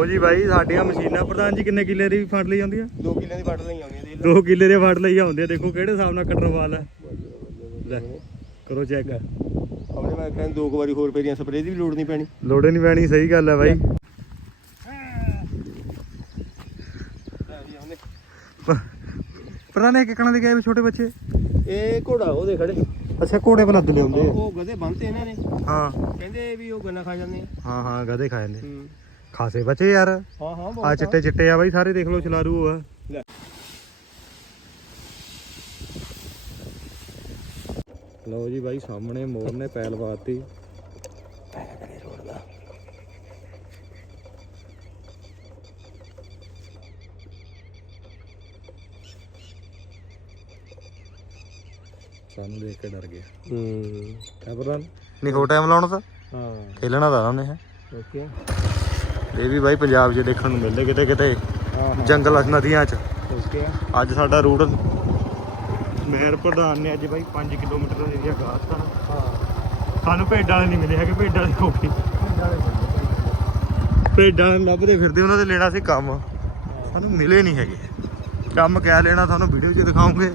ਲਓ ਜੀ ਬਾਈ ਸਾਡੀਆਂ ਮਸ਼ੀਨਾਂ। ਪ੍ਰਧਾਨ ਜੀ ਕਿੰਨੇ ਕਿੱਲੇ ਦੀ ਫੜ ਲਈ ਜਾਂਦੀਆਂ 2 ਕਿੱਲੇ ਦੀ ਵੱਢ ਲਈ ਆਉਣੀ ਦੇਖ 2 ਕਿੱਲੇ ਦੇ ਫੜ ਲਈ ਆਉਂਦੇ ਆ। ਦੇਖੋ ਕਿਹੜੇ ਹਿਸਾਬ ਨਾਲ ਕਟਰ ਵਾਲ ਹੈ। ਲੈ ਕਰੋ ਚੈੱਕ ਆਪਣੇ ਮੈਂ ਕਹਿੰਦਾ ਦੋ ਕੁ ਵਾਰੀ ਹੋਰ ਫੇਰੀਆਂ ਸਪਰੇਅ ਦੀ ਵੀ ਲੋੜ ਨਹੀਂ ਪੈਣੀ। ਲੋੜੇ ਨਹੀਂ ਪੈਣੀ ਸਹੀ ਗੱਲ ਹੈ ਬਾਈ। ਇਹ ਕਿਕਣਾ ਦੇ ਗਏ ਵੇ ਛੋਟੇ ਬੱਚੇ? ਇਹ ਘੋੜਾ ਉਹਦੇ ਖੜੇ। ਅੱਛਾ ਘੋੜੇ ਲੱਦ ਲਿਆਉਂਦੇ ਉਹ ਗਧੇ ਬੰਨਤੇ ਇਹਨਾਂ ਨੇ। ਹਾਂ। ਕਹਿੰਦੇ ਵੀ ਉਹ ਗੰਨਾ ਖਾ ਜਾਂਦੇ ਆ। ਹਾਂ ਹਾਂ ਗਧੇ ਖਾ ਜਾਂਦੇ ਹੂੰ। ਖਾਸੇ ਬੱਚੇ ਯਾਰ। ਹਾਂ ਹਾਂ ਆ। ਚਿੱਟੇ ਚਿੱਟੇ ਆ ਬਾਈ ਸਾਰੇ ਦੇਖ ਲਓ ਚਲਾਰੂ ਆ। ਲੈ। ਲਓ ਜੀ ਬਾਈ ਸਾਹਮਣੇ ਮੋਰ ਨੇ ਪੈਲ ਪਾਤੀ ਸਾਨੂੰ ਦੇਖ ਕੇ ਡਰ ਗਿਆ। ਹੂੰ। ਪ੍ਰਧਾਨ? ਨਹੀਂ ਹੋ ਟਾਈਮ ਲਾਉਣਾ ਤਾਂ। ਹਾਂ। ਖੇਲਣਾ ਤਾਂ ਉਹਨੇ ਹੈ। ਓਕੇ। ਇਹ ਵੀ ਬਾਈ ਪੰਜਾਬ 'ਚ ਦੇਖਣ ਨੂੰ ਮਿਲਦੇ ਕਿਤੇ ਕਿਤੇ ਜੰਗਲ ਨਦੀਆਂ 'ਚ। ਅੱਜ ਸਾਡਾ ਰੂਟ ਮੇਰ ਪ੍ਰਧਾਨ ਨੇ ਅੱਜ ਬਾਈ 5 ਕਿਲੋਮੀਟਰ ਦਾ ਏਰੀਆ ਗਾਤਾ ਹਾਂ। ਸਾਨੂੰ ਭੇਡਾਂ ਵਾਲੇ ਨਹੀਂ ਮਿਲੇ ਹੈਗੇ ਭੇਡਾਂ ਵਾਲੇ ਹੋ ਗਏ। ਭੇਡਾਂ ਲੱਭਦੇ ਫਿਰਦੇ ਉਹਨਾਂ ਦੇ ਲੈਣਾ ਸੀ ਕੰਮ। ਸਾਨੂੰ ਮਿਲੇ ਨਹੀਂ ਹੈਗੇ। ਕੰਮ ਕਿਆ ਲੈਣਾ ਤੁਹਾਨੂੰ ਵੀਡੀਓ 'ਚ ਦਿਖਾਉਂਗੇ।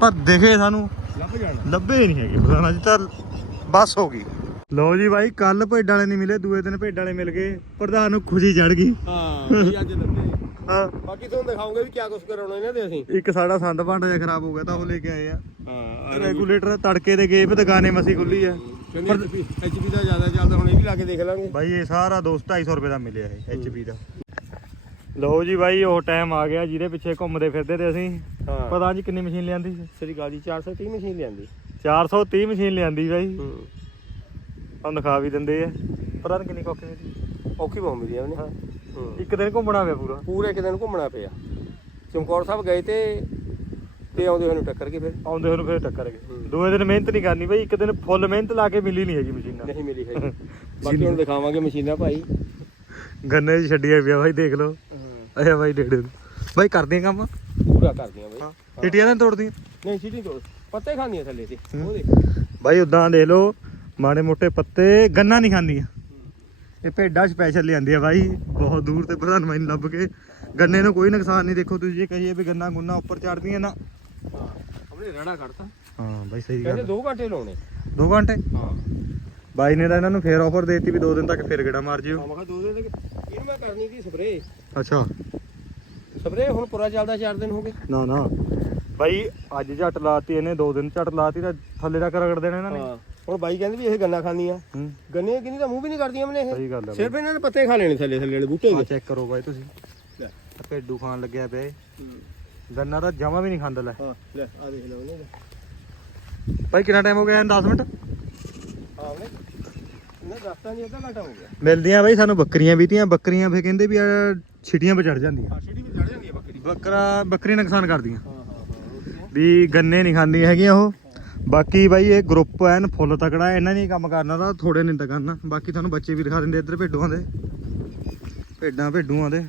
ਪਰ ਦਿਖੇ ਸਾਨੂੰ ਲੱਭ ਜਾਣਾ। ਲੱਭੇ ਨਹੀਂ ਹੈਗੇ। ਪ੍ਰਧਾਨ ਅੱਜ ਤਾਂ ਬਸ ਹੋ ਗਈ। ਲਓ ਜੀ ਬਾਈ ਕੱਲ ਭੇਡਾਂ ਵਾਲੇ ਨਹੀਂ ਮਿਲੇ ਦੂਏ ਦਿਨ ਭੇਡਾਂ ਵਾਲੇ ਮਿਲ ਗਏ। ਪ੍ਰਧਾਨ ਨੂੰ ਖੁਸ਼ੀ ਚੜ ਗਈ। ਹਾਂ ਬਈ ਅੱਜ ਲੱਭੇ ਹਾਂ। ਬਾਕੀ ਤੁਹਾਨੂੰ ਦਿਖਾਉਂਗੇ ਵੀ ਕੀ ਕੁਝ ਕਰਾਉਣਾ ਇਹਨਾਂ ਦੇ ਅਸੀਂ। ਇੱਕ ਸਾਡਾ ਸੰਦ ਭਾਂਡਾ ਜਿਹਾ ਖਰਾਬ ਹੋ ਗਿਆ ਤਾਂ ਉਹ ਲੈ ਕੇ ਆਏ ਆ। ਹਾਂ ਰੈਗੂਲੇਟਰ ਤੜਕੇ ਦੇ ਗਏ ਵੀ ਦੁਕਾਨੇ ਮਸੀ ਖੁੱਲੀ ਆ। ਕਹਿੰਦੇ ਐਚਪੀ ਦਾ ਜ਼ਿਆਦਾ ਚੱਲਦਾ ਹੁਣ ਇਹ ਵੀ ਲਾ ਕੇ ਦੇਖ ਲਾਂਗੇ। ਬਾਈ ਇਹ ਸਾਰਾ ਦੋਸਤ 250 ਰੁਪਏ ਦਾ ਮਿਲਿਆ ਇਹ ਐਚਪੀ ਦਾ। ਲਓ ਜੀ ਬਾਈ ਉਹ ਟਾਈਮ ਆ ਗਿਆ ਜਿਹਦੇ ਪਿੱਛੇ ਘੁੰਮਦੇ ਫਿਰਦੇ ਤੇ ਅਸੀਂ। ਪਤਾ ਨਹੀਂ ਕਿੰਨੀ ਮਸ਼ੀਨ ਲਿਆਂਦੀ ਸ੍ਰੀ ਅਕਾਲ ਜੀ 430 ਮਸ਼ੀਨ ਲਿਆਂਦੀ। 430 ਮਸ਼ੀਨ ਲਿਆਂਦੀ ਬਾਈ। ਤੁਹਾਨੂੰ ਦਿਖਾ ਵੀ ਦਿੰਦੇ ਆ। ਪਤਾ ਨਹੀਂ ਕਿੰਨੀ ਦੀ ਔਖੀ ਬਹੁਤ ਮਿਲੀ ਆ ਉਹਨੇ ਹਾਂ। ਹੂੰ। ਇੱਕ ਦਿਨ ਘੁੰਮਣਾ ਪਿਆ ਪੂਰਾ। ਪੂਰੇ ਇੱਕ ਦਿਨ ਘੁੰਮਣਾ ਪਿਆ। ਚਮਕੌਰ ਸਾਹਿਬ ਗਏ ਤੇ ਤੇ ਆਉਂਦੇ ਹੋਏ ਨੂੰ ਟੱਕਰ ਗਏ ਫਿਰ। ਆਉਂਦੇ ਹੋਏ ਨੂੰ ਫਿਰ ਟੱਕਰ ਗਏ। ਹੂੰ। ਦੋਏ ਦਿਨ ਮਿਹਨਤ ਨਹੀਂ ਕਰਨੀ ਬਾਈ ਇੱਕ ਦਿਨ ਫੁੱਲ ਮਿਹਨਤ ਲਾ ਕੇ ਮਿਲੀ ਨਹੀਂ ਹੈਗੀ ਮਸ਼ੀਨਾਂ। ਨਹੀਂ ਮਿਲੀ ਹੈਗੀ। ਬਾਕੀ ਹੁਣ ਦਿਖਾਵਾਂਗੇ ਮਸ਼ੀਨਾਂ ਭਾਈ। ਗੰਨੇ 'ਚ ਛੱਡੀਆਂ ਪਿਆ ਬਾਈ ਦੇਖ ਲਓ। ਹਾਂ। ਅਰੇ ਬਾਈ ਡੇਢ ਬਾਈ ਕਰਦੇ ਆ ਕੰਮ? ਪੂਰਾ ਕਰਦੀਆਂ ਬਈ। ਟਿਟੀਆਂ ਨਾਲ ਤੋੜਦੀਆਂ? ਨਹੀਂ ਸਿੱਧੀ ਤੋੜ ਪੱਤੇ ਖਾਂਦੀਆਂ ਥੱਲੇ ਤੇ। ਹੂੰ। ਉਹ ਦੇਖ। ਬਾਈ ਉਦਾਂ ਦੇਖ ਲਓ। ਮਾੜੇ ਮੋਟੇ ਪੱਤੇ ਗੰਨਾ ਨਹੀਂ ਖਾਂਦੀਆਂ। ਇਹ ਭੇਡਾਂ ਸਪੈਸ਼ਲ ਲਿਆਂਦੀ ਆ ਬਾਈ ਬਹੁਤ ਦੂਰ ਤੇ ਪ੍ਰਧਾਨ ਮੈਨੂੰ ਲੱਭ ਕੇ। ਗੰਨੇ ਨੂੰ ਕੋਈ ਨੁਕਸਾਨ ਨਹੀਂ ਦੇਖੋ ਤੁਸੀਂ ਜੇ ਕਹੀਏ ਵੀ ਗੰਨਾ ਗੁੰਨਾ ਉੱਪਰ ਚੜਦੀਆਂ ਨਾ। ਹਾਂ ਆਪਣੇ ਰੜਾ ਕੱਢਤਾ। ਹਾਂ ਬਾਈ ਸਹੀ ਕਹਿੰਦੇ ਗੱਲ 2 ਘੰਟੇ ਲਾਉਣੇ। 2 ਘੰਟੇ? ਹਾਂ। ਬਾਈ ਨੇ ਤਾਂ ਇਹਨਾਂ ਨੂੰ ਫੇਰ ਆਫਰ ਦੇਤੀ ਵੀ 2 ਦਿਨ ਤੱਕ ਫੇਰ ਗੇੜਾ ਮਾਰ ਜਿਓ। ਹਾਂ ਮੈਂ ਕਿਹਾ ਦੋ ਦਿਨ ਤੱਕ ਇਹਨੂੰ ਮੈਂ ਕਰਨੀ ਸੀ ਸਪਰੇ ਅੱਛਾ। ਸਪਰੇ ਹੁਣ ਪੂਰਾ ਚੱਲਦਾ 4 ਦਿਨ ਹੋ ਗਏ। ਨਾ ਨਾ। ਬਾਈ ਅੱਜ ਝੱਟ ਲਾਤੀ ਇਹਨੇ 2 ਦਿਨ ਝੱਟ ਲਾਤੀ ਤਾਂ ਥੱਲੇ ਤੱਕ ਰਗੜ ਦੇਣਾ ਇਹਨਾਂ ਨੇ। ਹਾਂ। ਹੁਣ ਬਾਈ ਕਹਿੰਦੇ ਵੀ ਇਹ ਗੰਨਾ ਖਾਂਦੀਆਂ। ਹੂੰ। ਗੰਨੇ ਕਿੰਨੀ ਤਾਂ ਮੂੰਹ ਵੀ ਨਹੀਂ ਕਰਦੀਆਂ ਮੈਨੇ ਇਹ। ਸਹੀ ਗੱਲ ਹੈ ਸਿਰਫ ਇਹਨਾਂ ਨੇ ਪੱਤੇ ਖਾ ਲੈਣੇ ਥੱਲੇ ਥੱਲੇ ਵਾਲੇ ਬੂਟੇ ਆ ਦੇ। ਚੈੱਕ ਕਰੋ ਬਾਈ ਤੁਸੀਂ। ਲੈ। ਆਹ ਭੇਡੂ ਖਾਣ ਲੱਗਿਆ ਪਿਆ ਇਹ। ਗੰਨਾ ਤਾਂ ਜਮਾ ਵੀ ਨਹੀਂ ਖਾਂਦਾ ਲੈ। ਹਾਂ ਲੈ ਆ ਦੇਖ ਲਓ ਉਹਨੇ। ਬਾਈ ਕਿੰਨਾ ਟਾਈਮ ਹੋ ਗਿਆ 10 ਮਿੰਟ? ਹਾਂ ਉਹਨੇ ਇਹਨਾਂ ਦਸਤਾਂ ਦੀ ਅੱਧਾ ਘੰਟਾ ਹੋ ਗਿਆ। ਮਿਲਦੀਆਂ ਬਾਈ ਸਾਨੂੰ ਬੱਕਰੀਆਂ ਵੀ ਤੀਆਂ ਬੱਕਰੀਆਂ ਫੇ ਕਹਿੰਦੇ ਵੀ ਆ ਛਿਟੀਆਂ ਪਰ ਚੜ ਜਾਂਦੀਆਂ। ਸਿੱਧੀ ਵੀ ਚੜ ਜਾਂਦੀ ਹੈ ਬੱਕਰੀ। ਬੱਕਰਾ ਬੱਕਰੀ ਨੁਕਸਾਨ ਕਰਦੀਆਂ। ਹਾਂ ਹਾਂ ਹਾਂ। ਵੀ ਗੰਨੇ ਨਹੀਂ ਖਾਂਦੀਆਂ ਹੈਗੀਆਂ ਉਹ। ਬਾਕੀ ਬਾਈ ਇਹ ਗਰੁੱਪ ਐਨ ਫੁੱਲ ਤਕੜਾ ਇਹਨਾਂ ਨੇ ਕੰਮ ਕਰਨਾ ਤਾਂ ਥੋੜੇ ਤਾਂ ਕਰਨਾ। ਬਾਕੀ ਤੁਹਾਨੂੰ ਬੱਚੇ ਵੀ ਦਿਖਾ ਦਿੰਦੇ ਇੱਧਰ ਭੇਡੂਆਂ ਦੇ। ਭੇਡਾਂ ਭੇਡੂਆਂ ਦੇ।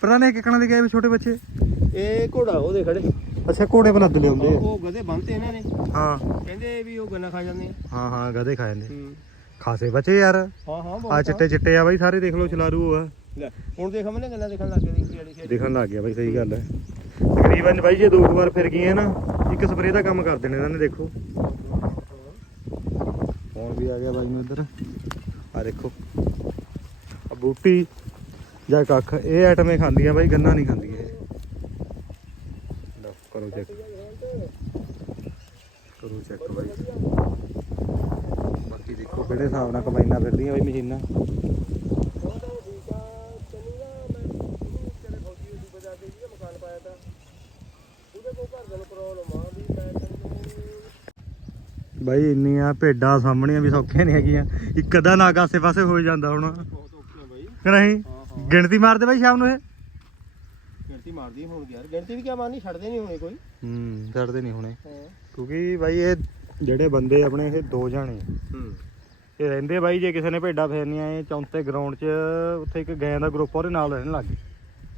ਪਤਾ ਨਹੀਂ ਕਿਕਣਾ ਦੇ ਗਏ ਵੇ ਛੋਟੇ ਬੱਚੇ? ਇਹ ਘੋੜਾ ਉਹਦੇ ਖੜੇ। ਅੱਛਾ ਘੋੜੇ ਪਰ ਲੱਦ ਲਿਆਉਂਦੇ ਉਹ ਗਧੇ ਬੰਨਤੇ ਇਹਨਾਂ ਨੇ। ਹਾਂ। ਕਹਿੰਦੇ ਵੀ ਉਹ ਗੰਨਾ ਖਾ ਜਾਂਦੇ ਆ। ਹਾਂ ਹਾਂ ਗਧੇ ਖਾ ਜਾਂਦੇ। ਖਾਸੇ ਬੱਚੇ ਯਾਰ। ਹਾਂ ਹਾਂ ਆ। ਚਿੱਟੇ ਚਿੱਟੇ ਆ ਬਾਈ ਸਾਰੇ ਦੇਖ ਲਓ ਚਲਾਰੂ ਆ। ਲੈ, ਹੁਣ ਦੇਖ ਮੈਨੇ ਗੰਨਾ ਦੇਖਣ ਲੱਗ ਗਏ ਦੇਖੀ ਵਾਲੀ ਦਿਖਣ ਲੱਗ ਗਿਆ ਬਾਈ, ਸਹੀ ਗੱਲ ਹੈ। ਤਕਰੀਬਨ ਬਾਈ ਜੇ ਦੋ ਕੁ ਵਾਰ ਫਿਰ ਗਏ ਨਾ, ਇੱਕ ਸਪਰੇਅ ਦਾ ਕੰਮ ਕਰ ਦੇਣੇ ਇਹਨਾਂ ਨੇ, ਦੇਖੋ। ਫੋਨ ਵੀ ਆ ਗਿਆ ਬਾਈ ਨੂੰ ਇੱਧਰ। ਆ ਦੇਖੋ। ਆ ਬੂਟੀ ਜਾਂ ਕੱਖ, ਇਹ ਆਈਟਮੇ ਖਾਂਦੀਆਂ ਬਾਈ, ਗੰਨਾ ਨਹੀਂ ਖਾਂਦੀਆਂ ਲਓ, ਕਰੋ ਚੈੱਕ ਕਰੋ ਚੈੱਕ ਬਾਈ। ਬਾਕੀ ਦੇਖੋ ਕਿਹੜੇ ਹਿਸਾਬ ਨਾਲ ਕਮਾਈਆਂ ਫਿਰਦੀਆਂ ਬਾਈ ਮਸ਼ੀਨਾਂ। ਬਾਈ ਇੰਨੀਆਂ ਭੇਡਾਂ ਸਾਹਮਣੀਆਂ ਵੀ ਸੌਖੀਆਂ ਨਹੀਂ ਹੈਗੀਆਂ। ਇੱਕ ਅੱਧਾ ਨਾਗ ਆਸੇ ਪਾਸੇ ਹੋ ਜਾਂਦਾ ਹੁਣ। ਬਹੁਤ ਔਖੀਆਂ ਬਾਈ। ਕਿ ਨਹੀਂ? ਗਿਣਤੀ ਮਾਰਦੇ ਬਾਈ ਸ਼ਾਮ ਨੂੰ ਇਹ? ਗਿਣਤੀ ਮਾਰਦੀ ਹੁਣ ਯਾਰ। ਗਿਣਤੀ ਵੀ ਕਿਆ ਮਾਰਨੀ? ਛੱਡਦੇ ਨਹੀਂ ਹੋਣੇ ਕੋਈ। ਹੂੰ ਛੱਡਦੇ ਨਹੀਂ ਹੁਣੇ। ਕਿਉਂਕਿ ਬਾਈ ਇਹ ਜਿਹੜੇ ਬੰਦੇ ਆਪਣੇ ਇਹ ਦੋ ਜਾਣੇ। ਹੂੰ। ਇਹ ਰਹਿੰਦੇ ਬਾਈ ਜੇ ਕਿਸੇ ਨੇ ਭੇਡਾਂ ਫੇਰਨੀਆਂ ਇਹ ਚੌਂਤੇ ਗਰਾਊਂਡ 'ਚ ਉੱਥੇ ਇੱਕ ਗੈਂ ਦਾ ਗਰੁੱਪ ਉਹਦੇ ਨਾਲ ਰਹਿਣ ਲੱਗ ਗਏ।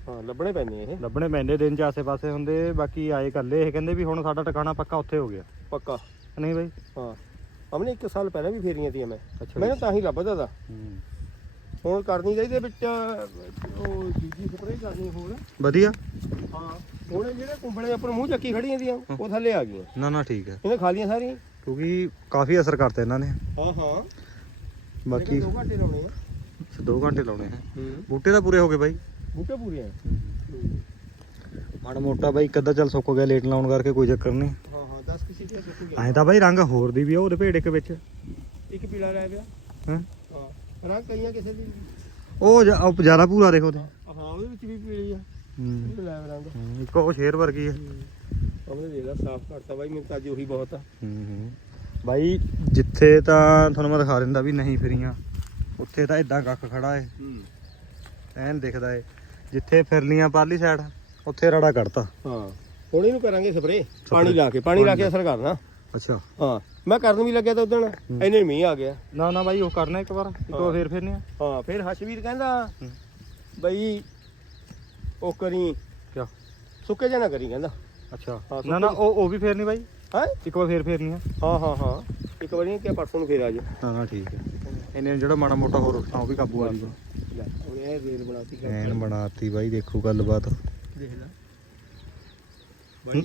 ਹਾਂ ਲੱਭਣੇ ਪੈਂਦੇ ਇਹ। ਲੱਭਣੇ ਪੈਂਦੇ ਦਿਨ 'ਚ ਆਸੇ ਪਾਸੇ ਹੁੰਦੇ ਬਾਕੀ ਆਏ ਇਕੱਲੇ ਇਹ ਕਹਿੰਦੇ ਵੀ ਹੁਣ ਸਾਡਾ ਟਿਕਾਣਾ ਪੱਕਾ ਉੱਥੇ ਹੋ ਗਿਆ। ਪੱਕਾ। ਨਹੀਂ ਬਾਈ। ਹਾਂ। ਹਮਨੇ ਇੱਕ ਸਾਲ ਪਹਿਲਾਂ ਵੀ ਫੇਰੀਆਂ ਤੀਆਂ ਮੈਂ। ਅੱਛਾ ਮੈਨੂੰ ਤਾਂ ਹੀ ਲੱਭਦਾ ਦਾ ਹੂੰ। ਹੁਣ ਕਰਨੀ ਚਾਹੀਦੀ ਵਿੱਚ ਉਹ ਦੂਜੀ ਸਪਰੇਅ ਕਰਨੀ ਹੋਰ। ਵਧੀਆ। ਹਾਂ। ਹੁਣ ਇਹ ਜਿਹੜੇ ਕੁੰਬਲੇ ਉੱਪਰ ਮੂੰਹ ਚੱਕੀ ਖੜੀਆਂ ਦੀਆਂ ਉਹ ਥੱਲੇ ਆ ਗਈਆਂ। ਨਾ ਨਾ ਠੀਕ ਹੈ ਇਹਨੇ ਖਾ ਲੀਆਂ ਸਾਰੀਆਂ। ਕਿਉਂਕਿ ਕਾਫੀ ਅਸਰ ਕਰਤਾ ਇਹਨਾਂ ਨੇ। ਹਾਂ ਹਾਂ। ਬਾਕੀ 2 ਘੰਟੇ ਲਾਉਣੇ ਆ। 2 ਘੰਟੇ ਲਾਉਣੇ ਹੂੰ। ਬੂਟੇ ਤਾਂ ਪੂਰੇ ਹੋ ਗਏ ਬਾਈ। ਬੂਟੇ ਪੂਰੇ ਆ। ਮਾੜਾ ਮੋਟਾ ਬਾਈ ਅੱਧਾ ਚੱਲ ਸੁੱਕ ਗਿਆ ਲੇਟ ਲਾਉਣ ਕਰਕੇ ਕੋਈ ਚੱਕਰ ਨਹੀਂ। 10 ਕਿਸੇ ਦੀ ਸੁੱਕ ਗਿਆ ਐਂ ਤਾਂ ਬਾਈ ਰੰਗ ਹੋਰ ਦੀ ਵੀ ਆ ਉਹਦੇ ਭੇਡ ਇੱਕ ਵਿੱਚ। ਇੱਕ ਪੀਲਾ ਰਹਿ ਗਿਆ। ਹਾਂ? ਹਾਂ। ਰੰਗ ਕਈਆਂ ਕਿਸੇ ਦੀ। ਉਹ ਜ- ਉਹ ਜ਼ਿਆਦਾ ਪੂਰਾ ਦੇਖੋ ਤੇ। ਹਾਂ ਉਹਦੇ ਵਿੱਚ ਵੀ ਪੀਲੀ ਆ। ਹੂੰ। ਇਹ ਲੈ ਰੰਗ। ਹੂੰ, ਇੱਕ ਉਹ ਸ਼ੇਰ ਵਰਗੀ ਹੈ। ਉਹਨੇ ਦੇ ਲਾ ਸਾਫ਼ ਕਰਤਾ ਬਾਈ ਮੈਨੂੰ ਤਾਂ ਅੱਜ ਉਹੀ ਬਹੁਤ ਆ। ਹੂੰ ਬਾਈ ਜਿੱਥੇ ਤਾਂ ਤੁਹਾਨੂੰ ਮੈਂ ਦਿਖਾ ਦਿੰਦਾ ਵੀ ਨਹੀਂ ਫਿਰੀਆਂ ਉੱਥੇ ਤਾਂ ਇਦਾਂ ਕੱਖ ਖੜਾ ਏ। ਹੂੰ। ਐਨ ਦਿਖਦਾ ਏ। ਜਿੱਥੇ ਫਿਰਲੀਆਂ ਪਾਰਲੀ ਸਾਈਡ ਉੱਥੇ ਰੜਾ ਕੱਢਤਾ। ਹਾਂ। ਹੁਣ ਇਹਨੂੰ ਕਰਾਂਗੇ ਸਪਰੇ ਪਾਣੀ ਲਾ ਕੇ ਪਾਣੀ ਲਾ ਕੇ ਅਸਰ ਕਰਨਾ। ਅੱਛਾ। ਹਾਂ ਮੈਂ ਕਰਨ ਵੀ ਲੱਗਿਆ ਤਾਂ ਉਦੋਂ ਇੰਨੇ ਮੀਂਹ ਆ ਗਿਆ। ਨਾ ਨਾ ਬਾਈ ਉਹ ਕਰਨਾ ਇੱਕ ਵਾਰ ਇੱਕ ਵਾਰ ਫੇਰ ਫਿਰਨੇ ਆ। ਹਾਂ ਫਿਰ ਹਸ਼ਵੀਰ ਕਹਿੰਦਾ ਹੂੰ। ਬਈ ਉਹ ਕਰੀ ਕਿਆ? ਸੁੱਕੇ ਨਾ ਕਰੀ ਕਹਿੰਦਾ। ਅੱਛਾ। ਹਾਂ, ਨਾ ਨਾ ਉਹ ਉਹ ਵੀ ਫੇਰਨੀ ਬਾਈ? ਹੈ? ਇੱਕ ਵਾਰ ਫੇਰ ਫੇਰਨੀ ਆ। ਹਾਂ ਹਾਂ ਹਾਂ। ਇੱਕ ਵਾਰੀ ਕਿ ਪਰਸੋਂ ਨੂੰ ਫੇਰ ਆ ਜਾ। ਨਾ ਨਾ ਠੀਕ ਹੈ ਇਹਨੇ ਜਿਹੜਾ ਮਾੜਾ ਮੋਟਾ ਹੋਰ ਉਹ ਵੀ ਕਾਬੂ ਆ ਜੂਗਾ। ਇਹ ਰੇਲ ਬਣਾਤੀ। ਕਰ ਐਨ ਬਣਾਤੀ ਬਾਈ ਦੇਖੋ ਗੱਲਬਾਤ। ਦੇਖ ਲੈ। ਬਾਈ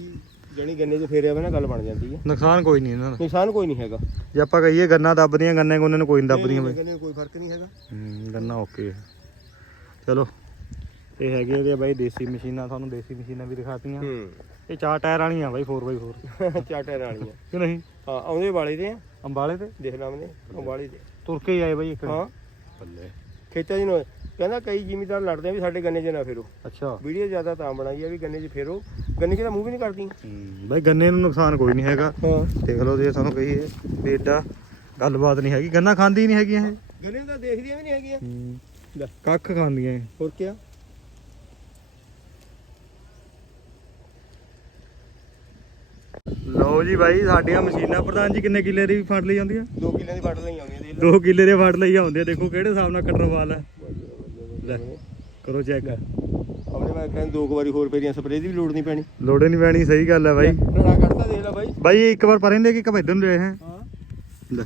ਜਣੀ ਗੰਨੇ 'ਚ ਫੇਰਿਆ ਵਾ ਨਾ ਗੱਲ ਬਣ ਜਾਂਦੀ ਹੈ। ਨੁਕਸਾਨ ਕੋਈ ਨਹੀਂ ਇਹਨਾਂ ਦਾ। ਨਿਸ਼ਾਨ ਕੋਈ ਨਹੀਂ ਹੈਗਾ। ਜੇ ਆਪਾਂ ਕਹੀਏ ਗੰਨਾ ਦੱਬਦੀਆਂ ਗੰਨੇ ਗੁੰਨੇ ਨੂੰ ਕੋਈ ਨਹੀਂ ਦੱਬਦੀਆਂ ਬਾਈ। ਗੰਨੇ ਕੋਈ ਫ਼ਰਕ ਨਹੀਂ ਹੈਗਾ। ਹੂੰ ਗੰਨਾ ਓਕੇ ਹੈ। ਚਲੋ। ਇਹ ਹੈਗੇ ਇਹਦੇ ਬਾਈ ਦੇਸੀ ਮਸ਼ੀਨਾਂ ਤੁਹਾਨੂੰ ਦੇਸੀ ਮਸ਼ੀਨਾਂ ਵੀ ਦਿਖਾਤੀਆਂ। ਹੂੰ। ਇਹ ਚਾਰ ਟਾਇਰ ਵਾਲੀਆਂ ਬਾਈ 4x4 ਚਾਟੇ ਵਾਲੀਆਂ। ਕਿ ਨਹੀਂ? ਹਾਂ ਆਉਂਦੇ ਵਾਲੇ ਦੇ ਆ। ਅੰਬਾਲੇ ਤੇ ਦੇਖ ਲਾਂਗੇ ਅੰਬਾਲੀ ਦੇ। ਤੁਰ ਕੇ ਹੀ ਆਏ ਬਾਈ ਇੱਕ ਹਾਂ। ਬੱਲੇ। ਖੇਤਾਂ 'ਚ ਨੂੰ ਕਹਿੰਦਾ ਕਈ ਜ਼ਿਮੀਦਾਰ ਲੜਦੇ ਆ ਵੀ ਸਾਡੇ ਗੰਨੇ 'ਚ ਨਾ ਫੇਰੋ। ਅੱਛਾ। ਵੀਡੀਓ ਜ਼ਿਆਦਾ ਤਾਂ ਬਣਾਈ ਆ ਵੀ ਗੰਨੇ 'ਚ ਫੇਰੋ। ਗੰਨੇ 'ਚ ਤਾਂ ਮੂੰਹ ਵੀ ਨਹੀਂ ਕਰਦੀ। ਬਾਈ ਗੰਨੇ ਨੂੰ ਨੁਕਸਾਨ ਕੋਈ ਨਹੀਂ ਹੈਗਾ। ਹਾਂ। ਦੇਖ ਲਓ ਜੇ ਤੁਹਾਨੂੰ ਕਹੀਏ ਵੀ ਏਡਾ ਗੱਲਬਾਤ ਨਹੀਂ ਹੈਗੀ। ਗੰਨਾ ਖਾਂਦੀ ਨਹੀਂ ਹੈਗੀਆਂ ਇਹ। ਗੰਨੇ ਤਾਂ ਦੇਖਦੀਆਂ ਵੀ ਨਹੀਂ ਹੈਗੀਆਂ। ਲੈ। ਕੱਖ ਖਾਂਦੀਆਂ ਇਹ। ਹੋਰ ਕੀ ਲਓ ਜੀ ਬਾਈ ਸਾਡੀਆਂ ਮਸ਼ੀਨਾਂ। ਪ੍ਰਧਾਨ ਜੀ ਕਿੰਨੇ ਕਿੱਲੇ ਦੀ ਫੜ ਲਈ ਜਾਂਦੀਆਂ 2 ਕਿੱਲੇ ਦੀ ਵੱਟ ਲਈ ਆਉਂਦੀਆਂ ਦੇਖ 2 ਕਿੱਲੇ ਦੇ ਫੜ ਲਈ ਆਉਂਦੇ ਆ। ਦੇਖੋ ਕਿਹੜੇ ਹਿਸਾਬ ਨਾਲ ਕਟਰ ਵਾਲ ਹੈ ਲੈ ਕਰੋ ਚੈੱਕ ਆਪਣੇ ਮੈਂ ਕਹਿੰਦਾ ਦੋ ਕੁ ਵਾਰੀ ਹੋਰ ਫੇਰੀਆਂ ਸਪਰੇਅ ਦੀ ਵੀ ਲੋੜ ਨਹੀਂ ਪੈਣੀ। ਲੋੜੇ ਨਹੀਂ ਪੈਣੀ ਸਹੀ ਗੱਲ ਹੈ ਬਾਈ। ਰੜਾ ਕੱਢਦਾ ਦੇਖ ਲੈ ਬਾਈ। ਬਾਈ ਇੱਕ ਵਾਰ ਪਰੇ ਦੇ ਕਿ ਕਬੈਦਨ ਰਹੇ ਹੈ। ਹਾਂ। ਲੈ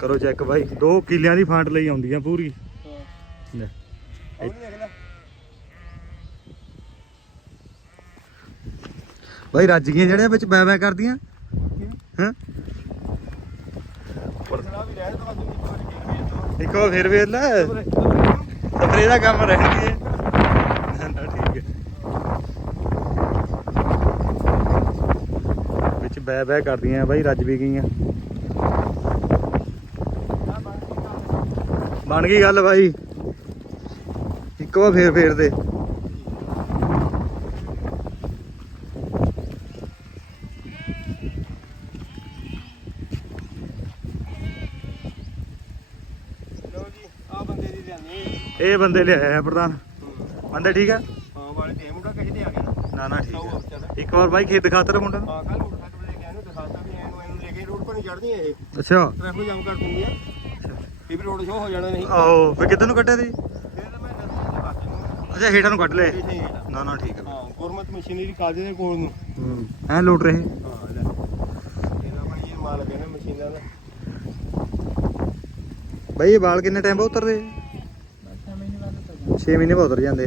ਕਰੋ ਚੈੱਕ ਬਾਈ। 2 ਕਿੱਲਿਆਂ ਦੀ ਫਾਂਟ ਲਈ ਆਉਂਦੀਆਂ ਪੂਰੀ। ਲੈ ਉਹ ਦੇਖ ਲੈ। ਬਾਈ ਰੱਜ ਗਈਆਂ ਜਿਹੜੀਆਂ ਵਿੱਚ ਬੈ ਬੈ ਕਰਦੀਆਂ। ਹਾਂ? ਪਰਸਨਾ ਵੀ ਰਹਿਣ ਤੋਂ ਬਾਅਦ ਇੱਕ ਵਾਰੀ ਫੇਰ ਫੇਰ ਇੱਕ ਵਾਰ ਵੇਖ ਲੈ। ਸਪਰੇ ਦਾ ਕੰਮ ਰਹਿਣਗੇ ਨਾ ਨਾ ਠੀਕ ਹੈ। ਵਿੱਚ ਬੈ ਬੈ ਕਰਦੀਆਂ ਬਾਈ, ਰੱਜ ਵੀ ਗਈਆਂ। ਬਣ ਗਈ ਗੱਲ ਬਾਈ। ਇੱਕ ਵਾਰ ਫੇਰ ਫੇਰ ਦੇ ਲਓ ਜੀ ਆ ਬੰਦੇ ਦੀ ਲਿਆਨੀ ਇਹ ਬੰਦੇ ਲਿਆਇਆ ਪ੍ਰਧਾਨ। ਬੰਦੇ ਠੀਕ ਆ? ਹਾਂ ਵਾਲੇ ਤੇ ਮੁੰਡਾ ਕਹੇ ਤੇ ਆ ਗਿਆ ਨਾ। ਨਾ ਠੀਕ ਆ। ਇੱਕ ਵਾਰ ਬਾਈ ਖੇਤ ਖਾਤਰ ਮੁੰਡਾ? ਹਾਂ ਕੱਲ ਮੋਟਰਸਾਈਕਲ ਲੈ ਕੇ ਆਇਆ ਨੂੰ ਦਿਖਾਤਾ ਵੀ ਇਹਨੂੰ ਇਹਨੂੰ ਲੈ ਕੇ ਰੋਡ ਪਰ ਨਹੀਂ ਚੜਦੀਆਂ ਇਹ। ਅੱਛਾ। ਟ੍ਰੈਫਿਕ ਜਾਮ ਕਰ ਦਿੰਦੀਆਂ ਇਹ ਵੀ ਰੋਡ ਸ਼ੋ ਹੋ ਜਾਣਾ ਨਹੀਂ। ਆਓ ਫੇ ਕਿੱਧਰ ਨੂੰ ਕੱਟਿਆ ਦੀ ਫਿਰ ਤਾਂ ਮੈਂ ਨਰਮੇ ਦੇ ਪਾਸੇ ਨੂੰ। ਅੱਛਾ ਹੇਠਾਂ ਨੂੰ ਕੱਢ ਲਏ। ਇੱਥੇ ਹੀ ਹੈਗਾ। ਨਾ ਨਾ ਠੀਕ ਆ। ਹਾਂ ਗੁਰਮਤ ਮਸ਼ੀਨਰੀ ਕਾਲਜ ਦੇ ਕੋਲ ਨੂੰ। ਹੂੰ ਐ ਲੁੱਟ ਰਹੇ। ਹਾਂ ਲੈ। ਇਹਦਾ ਭਾਈ ਇਹ ਮਾਲ ਹੈ ਨਾ ਮਸ਼ੀਨਾਂ ਦਾ। ਬਾਈ ਇਹ ਵਾਲ ਕਿੰਨੇ ਟਾਈਮ ਬਾਅਦ ਉਤਰਦੇ? 6 ਮਹੀਨੇ ਬਾਅਦ ਉਤਰ ਜਾਂਦੇ।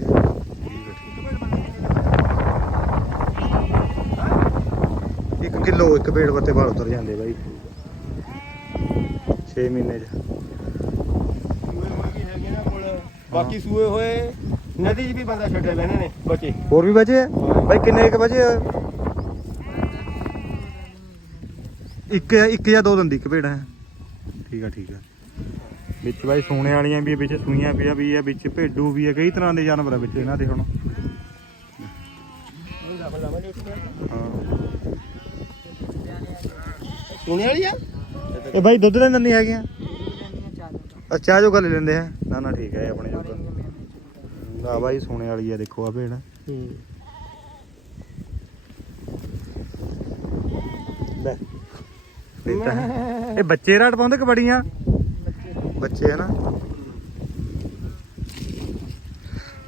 ਇੱਕ ਕਿਲੋ ਇੱਕ ਪੇੜ ਪੱਤੇ ਵਾਲ ਉਤਰ ਜਾਂਦੇ ਬਾਈ। 6 ਮਹੀਨੇ ਚ। ਬਾਕੀ ਸੂਏ ਹੋਏ ਨਦੀ 'ਚ ਵੀ ਬੰਦਾ ਛੱਡਿਆ ਇਹਨਾਂ ਨੇ ਬੱਚੇ। ਹੋਰ ਵੀ ਬਚੇ ਆ? ਬਾਈ ਕਿੰਨੇ ਇੱਕ ਬਚੇ ਆ? ਇੱਕ ਇੱਕ ਜਾਂ ਦੋ ਦੰਦੀ ਇੱਕ ਭੇਡ ਹੈ। ਠੀਕ ਆ ਠੀਕ ਆ। ਵਿੱਚ ਬਾਈ ਸੋਨੇ ਵਾਲੀਆਂ ਵੀ ਵਿੱਚ ਸੂਈਆਂ ਵੀ ਆ ਵੀ ਆ ਵਿੱਚ ਭੇਡੂ ਵੀ ਆ ਕਈ ਤਰ੍ਹਾਂ ਦੇ ਜਾਨਵਰ ਆ ਵਿੱਚ ਇਹਨਾਂ ਦੇ ਹੁਣ। ਹਾਂ। ਸੁਣੇ ਵਾਲੀ ਆ? ਇਹ ਬਾਈ ਦੁੱਧ ਦੇ ਦੰਦੀ ਹੈਗੀਆਂ। ਅੱਛਾ ਜੋ ਗੱਲ ਲੈਂਦੇ ਆ। ਨਾ ਨਾ ਠੀਕ ਹੈ ਆਪਣੇ ਜੋਗਾ। ਆ ਬਾਈ ਸੋਨੇ ਵਾਲੀ ਆ ਦੇਖੋ ਆ ਭੇਡ। ਲੈ। ਹੈ। ਇਹ ਬੱਚੇ ਰਾਟ ਪਾਉਂਦੇ ਕਬੜੀਆਂ ਬੱਚੇ ਹਨਾ।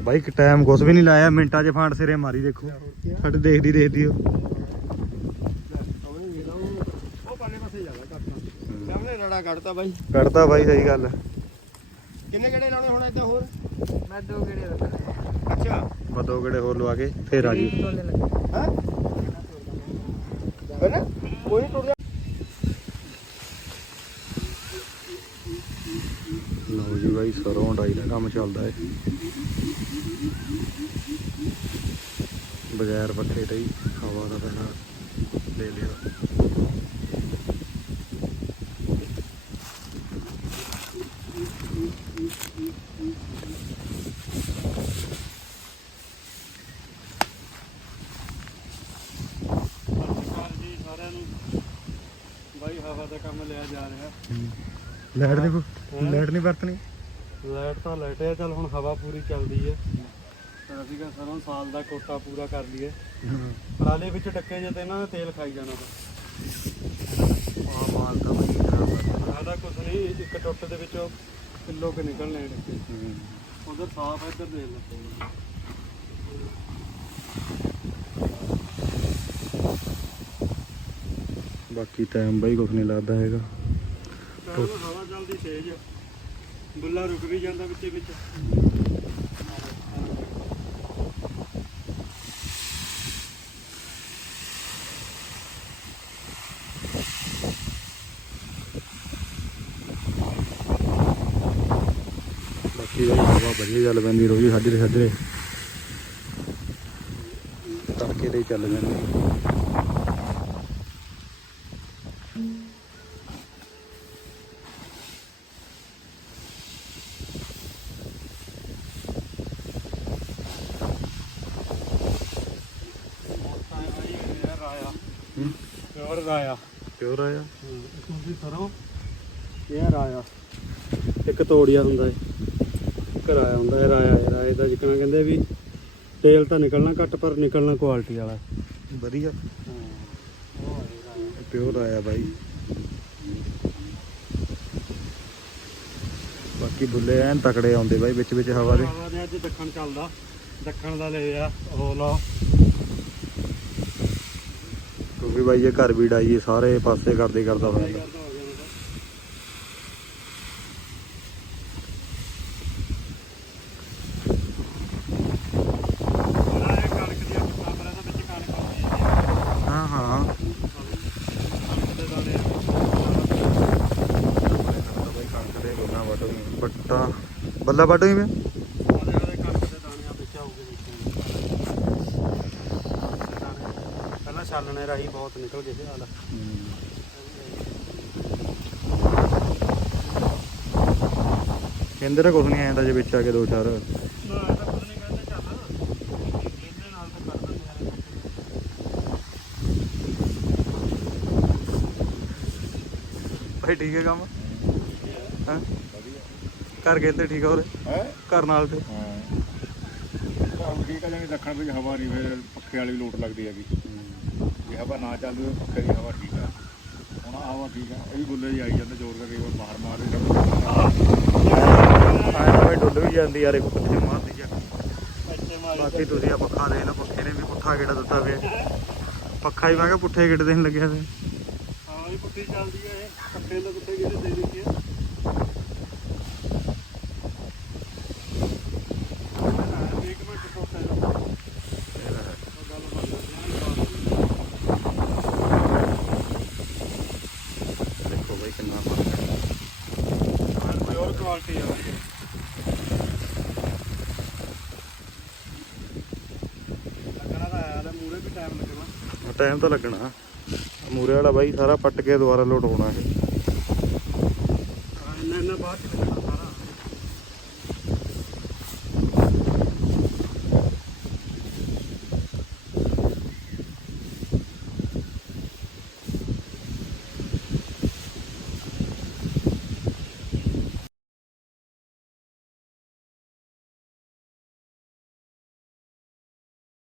ਬਾਈ ਕਿ ਟਾਈਮ ਕੁਛ ਵੀ ਨਹੀਂ ਲਾਇਆ ਮਿੰਟਾਂ 'ਚ ਫਾਂਟ ਸਿਰੇ ਮਾਰੀ ਦੇਖੋ। ਸਾਡੇ ਦੇਖਦੀ ਦੇਖਦੀ ਉਹ। ਕੱਢਤਾ ਬਾਈ ਕੱਢਤਾ ਬਾਈ ਸਹੀ ਗੱਲ ਹੈ। ਕਿੰਨੇ ਗੇੜੇ ਲਾਉਣੇ ਹੁਣ ਇੱਥੇ ਹੋਰ? ਮੈਂ ਦੋ ਗੇੜੇ ਰੱਖਣੇ ਅੱਛਾ। ਬਸ ਦੋ ਗੇੜੇ ਹੋਰ ਲਵਾ ਕੇ ਫੇਰ ਆ ਜੀ ਲੱਗੇ। ਹੈ? ਬਣਾ ਕੋਈ ਨਹੀਂ ਟੁੱਟ ਜਾ ਲਓ ਜੀ ਬਾਈ ਸਰੋਂ ਡਾਈ ਦਾ ਕੰਮ ਚੱਲਦਾ ਹੈ ਬਗੈਰ ਪੱਠੇ ਤੇ ਹੀ ਹਵਾ ਦਾ ਪੈਸਾ ਲੈ ਲਿਆ। ਜੀ ਸਾਰਿਆਂ ਨੂੰ ਬਾਈ ਹਵਾ ਦਾ ਕੰਮ ਲਿਆ ਜਾ ਰਿਹਾ। ਲਾਈਟ ਨਹੀਂ ਲਾਈਟ ਨਹੀਂ ਵਰਤਣੀ? ਲਾਈਟ ਤਾਂ ਲਾਈਟ ਹੈ ਚੱਲ ਹੁਣ ਹਵਾ ਪੂਰੀ ਚੱਲਦੀ ਹੈ। ਤੇ ਅਸੀਂ ਕਿਹਾ ਸਰੋਂ ਸਾਲ ਦਾ ਕੋਟਾ ਪੂਰਾ ਕਰ ਲਈਏ। ਪਰਾਲੇ ਵਿੱਚ ਟੱਕੇ ਜੇ ਤੇ ਨੇ ਤੇਲ ਖਾਈ ਜਾਣਾ ਆ ਮਾਲ ਤਾਂ ਬਾਈ ਖਰਾਬ ਸਾਡਾ ਕੁਝ ਨਹੀਂ ਇੱਕ ਟੁੱਟ ਦੇ ਵਿੱਚੋਂ ਕਿਲੋ ਕੇ ਨਿਕਲਣੇ ਟੱਕੇ। ਉਧਰ ਸਾਫ਼ ਇੱਧਰ ਦੇਖ ਲਓ ਬਾਕੀ ਟਾਈਮ ਬਾਈ ਕੁਝ ਨਹੀਂ ਲੱਗਦਾ ਹੈਗਾ। ਹਵਾ ਚੱਲਦੀ ਤੇਜ਼ ਬੁੱਲਾ ਰੁਕ ਵੀ ਜਾਂਦਾ ਵਿੱਚੇ ਵਿੱਚ। ਬਾਕੀ ਬਾਈ, ਹਵਾ ਵਧੀਆ ਚੱਲ ਪੈਂਦੀ, ਰੋਜ਼ ਸਾਜਰੇ ਸਾਜਰੇ ਤੜਕੇ ਦੇ ਚੱਲ ਜਾਂਦੀ ਹੂੰ ਪਿਓਰ ਰਾਇਆ ਪਿਓਰ ਆਇਆ ਕਿਉਂਕਿ ਸਰੋਂ ਇਹ ਰਾਇਆ। ਇੱਕ ਤੋੜੀਆ ਹੁੰਦਾ ਹੈ ਇੱਕ ਰਾਇਆ ਹੁੰਦਾ ਹੈ ਰਾਇਆ ਹੈ ਰਾਏ ਦਾ ਜਿਕਣਾ ਕਹਿੰਦੇ ਵੀ ਤੇਲ ਤਾਂ ਨਿਕਲਣਾ ਘੱਟ ਪਰ ਨਿਕਲਣਾ ਕੁਆਲਿਟੀ ਵਾਲਾ। ਵਧੀਆ। ਪਿਓਰ ਆਇਆ ਬਾਈ। ਬਾਕੀ ਬੁੱਲੇ ਐਨ ਤਕੜੇ ਆਉਂਦੇ ਬਾਈ ਵਿੱਚ ਵਿੱਚ ਹਵਾ ਦੇ। ਹਵਾ ਅੱਜ ਦੱਖਣ ਚੱਲਦਾ। ਦੱਖਣ ਦਾ ਲੈ ਆ ਉਹ ਲਾ ਕਿਉਂਕਿ ਬਾਈ ਇਹ ਘਰ ਵੀ ਡਾਈਏ ਸਾਰੇ ਪਾਸੇ ਕਰਦੇ ਕਰਦਾ ਹੋਇਆ ਕਰਦਾ ਹੋ ਗਿਆ ਉਹਦਾ। ਜਿਹੜਾ ਇਹ ਕਣਕ ਦੀਆਂ ਫਸਲਾਂ ਪਰ ਇਹਦੇ ਵਿੱਚ ਕਣਕ ਆਉਂਦੀ ਹੈ ਹਾਂ ਹਾਂ ਕਣਕ ਦੇ ਦਾਣੇ ਬਾਈ ਕਣਕ ਦੇ ਗੁੰਨਾ ਵੱਢੋ ਬੱਟਾ ਬੱਲਾ ਵੱਢੋ ਹੀ ਮੈਂ ਉਹਦੇ ਉਹਦੇ ਕਣਕ ਦੇ ਦਾਣੇ ਆ ਵਿੱਚ ਆਉਗੇ ਦੇਖੋ ਪਹਿਲਾਂ ਛਾਲਣੇ ਰਾਹੀਂ ਬਹੁਤ ਨਿਕਲ ਗਏ ਹਾਲ ਕਹਿੰਦੇ ਤਾਂ ਕੁਝ ਨਹੀਂ ਆਇਆ ਤਾਂ ਜੇ ਵਿੱਚ ਆ ਕੇ ਦੋ ਚਾਰ। ਤਾਂ ਤਾਂ ਭਾਈ ਠੀਕ ਹੈ ਕੰਮ? ਹਾਂ? ਘਰ ਕਹਿੰਦੇ ਠੀਕ ਆ ਉਰੇ ਹੈ? ਘਰ ਨਾਲ ਤੇ? ਹਾਂ। ਕੰਮ ਠੀਕ ਆ ਜਾਨੀ ਦੱਖਣ ਵਿੱਚ ਹਵਾ ਨਹੀਂ ਫਿਰ ਪੱਖੇ ਵਾਲੀ ਵੀ ਲੋਟ ਲੱਗਦੀ ਹੈਗੀ। ਜੇ ਹਵਾ ਨਾ ਚੱਲਦੀ ਤਾਂ ਪੱਖੇ ਦੀ ਹਵਾ ਠੀਕ ਆ। ਹੁਣ ਆਹ ਹਵਾ ਠੀਕ ਆ ਇਹ ਵੀ ਬੁੱਲੇ ਜੀ ਆਈ ਜਾਂਦੇ ਜ਼ੋਰ ਕਰਕੇ ਵਾਰ ਬਾਹਰ ਮਾਰ ਦੇ ਆਇਆ ਭਾਈ ਡੁੱਲ ਵੀ ਜਾਂਦੀ ਯਾਰ ਇੱਕ ਕੁੱਤੇ ਮਾਰਦੀ ਆ। ਬਾਕੀ ਤੁਸੀਂ ਆ ਪੱਖਾ ਦੇ ਲਓ ਪੱਖੇ ਨੇ ਵੀ ਪੁੱਠਾ ਗੇੜਾ ਦਿੱਤਾ ਵੇ ਪੱਖਾ ਹੀ ਮੈਂ ਕਿਹਾ ਪੁੱਠੇ ਗੇੜੇ ਦੇਣ ਲੱਗਿਆ ਵੇ ਹਾਂ ਇਹ ਪੁੱਠੀ ਚੱਲਦੀ ਹੈ ਇਹ। ਕੱਟੇ ਦਾ ਕੁੱਤੇ ਜਿਹੜੇ ਦੇ ਦਿੱਤੇ ਆ ਇੱਕ ਮਿੰਟ ਟੋਟਾ ਜਾ ਗੱਲ ਬਣ ਦੇਖੋ ਬਾਈ ਕਿੰਨਾ ਫ਼ਰਕ ਹੈ ਪਿਓਰ ਕੁਆਲਿਟੀ ਆ ਲੱਗਣਾ ਤਾਂ ਆਇਆ ਮੂਰੇ ਵੀ ਟਾਈਮ ਲੱਗਣਾ ਟਾਈਮ ਤਾਂ ਲੱਗਣਾ। ਮੂਰੇ ਵਾਲਾ ਬਾਈ ਸਾਰਾ ਪੱਟ ਕੇ ਦੁਬਾਰਾ ਲੋਟ ਹੋਣਾ ਇਹ। ਹਾਂ ਬਾਅਦ ਚ